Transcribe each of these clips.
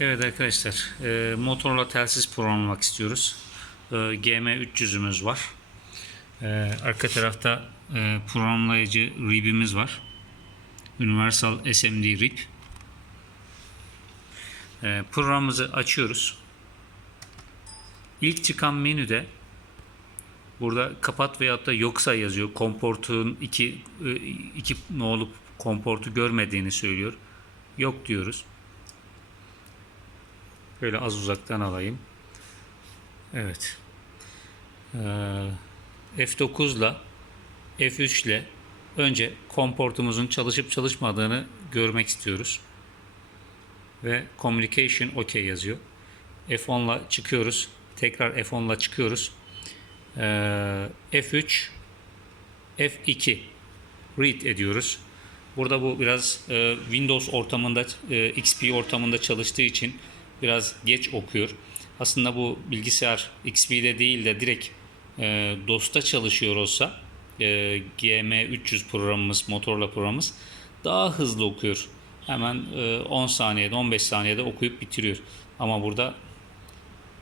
Evet arkadaşlar, e, motorla telsiz programlamak istiyoruz. E, GM300'ümüz var. E, arka tarafta e, programlayıcı RIB'imiz var. Universal SMD RIB. E, programımızı açıyoruz. İlk çıkan menüde burada kapat veyahut da yoksa yazıyor. Komportun iki, e, iki nolu komportu görmediğini söylüyor. Yok diyoruz. Böyle az uzaktan alayım. Evet. Ee, F9 ile F3 ile önce komportumuzun çalışıp çalışmadığını görmek istiyoruz. Ve communication OK yazıyor. F10 ile çıkıyoruz. Tekrar F10 ile çıkıyoruz. Ee, F3 F2 read ediyoruz. Burada bu biraz e, Windows ortamında, e, XP ortamında çalıştığı için biraz geç okuyor. Aslında bu bilgisayar XP'de değil de direkt e, DOS'ta çalışıyor olsa e, GM300 programımız, Motorola programımız daha hızlı okuyor. Hemen e, 10 saniyede, 15 saniyede okuyup bitiriyor. Ama burada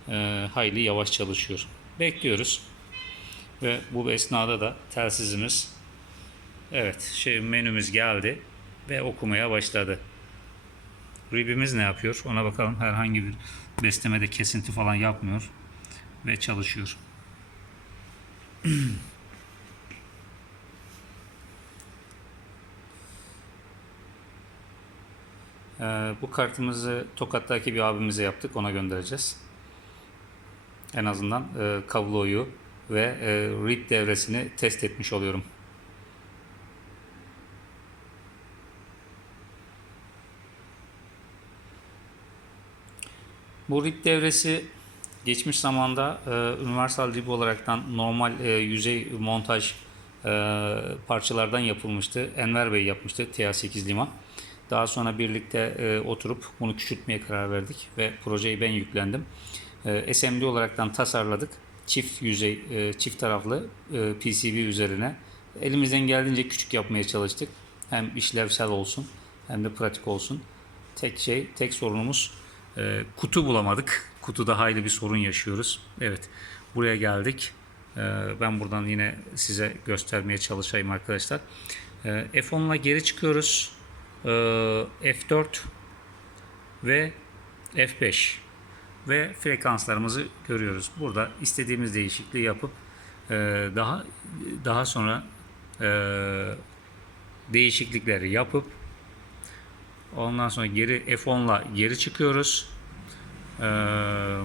e, hayli yavaş çalışıyor. Bekliyoruz. Ve bu esnada da telsizimiz Evet, şey menümüz geldi ve okumaya başladı. Ribimiz ne yapıyor? Ona bakalım. Herhangi bir beslemede kesinti falan yapmıyor ve çalışıyor. Ee, bu kartımızı Tokat'taki bir abimize yaptık. Ona göndereceğiz. En azından e, kabloyu ve e, RIP devresini test etmiş oluyorum. Bu RIP devresi geçmiş zamanda e, Universal RIP olaraktan normal e, yüzey montaj e, parçalardan yapılmıştı. Enver Bey yapmıştı TA8 Liman. Daha sonra birlikte e, oturup bunu küçültmeye karar verdik ve projeyi ben yüklendim. E, SMD olaraktan tasarladık. Çift yüzey, e, çift taraflı e, PCB üzerine elimizden geldiğince küçük yapmaya çalıştık. Hem işlevsel olsun hem de pratik olsun. Tek şey, tek sorunumuz e, kutu bulamadık. Kutuda hayli bir sorun yaşıyoruz. Evet, buraya geldik. E, ben buradan yine size göstermeye çalışayım arkadaşlar. E, F10 ile geri çıkıyoruz. E, F4 ve F5 ve frekanslarımızı görüyoruz. Burada istediğimiz değişikliği yapıp e, daha daha sonra e, değişiklikleri yapıp Ondan sonra geri F10 ile geri çıkıyoruz. Ee,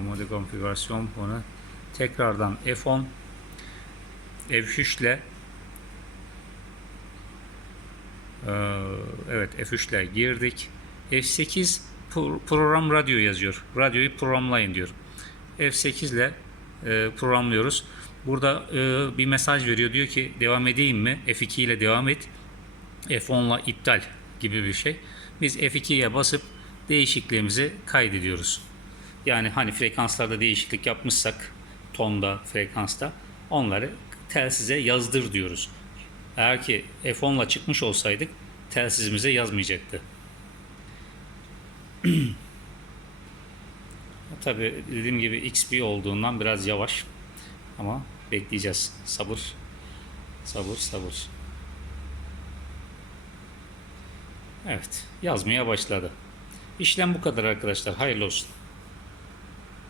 mode konfigürasyon bunu. Tekrardan F10 F3 ile ee, evet F3 ile girdik. F8 pro- program radyo yazıyor. Radyoyu programlayın diyor. F8 ile e, programlıyoruz. Burada e, bir mesaj veriyor. Diyor ki devam edeyim mi? F2 ile devam et. F10 ile iptal gibi bir şey. Biz F2'ye basıp değişikliğimizi kaydediyoruz. Yani hani frekanslarda değişiklik yapmışsak tonda, frekansta onları telsize yazdır diyoruz. Eğer ki F10 ile çıkmış olsaydık telsizimize yazmayacaktı. Tabi dediğim gibi XP olduğundan biraz yavaş ama bekleyeceğiz. Sabır, sabır, sabır. Evet, yazmaya başladı. İşlem bu kadar arkadaşlar. Hayırlı olsun.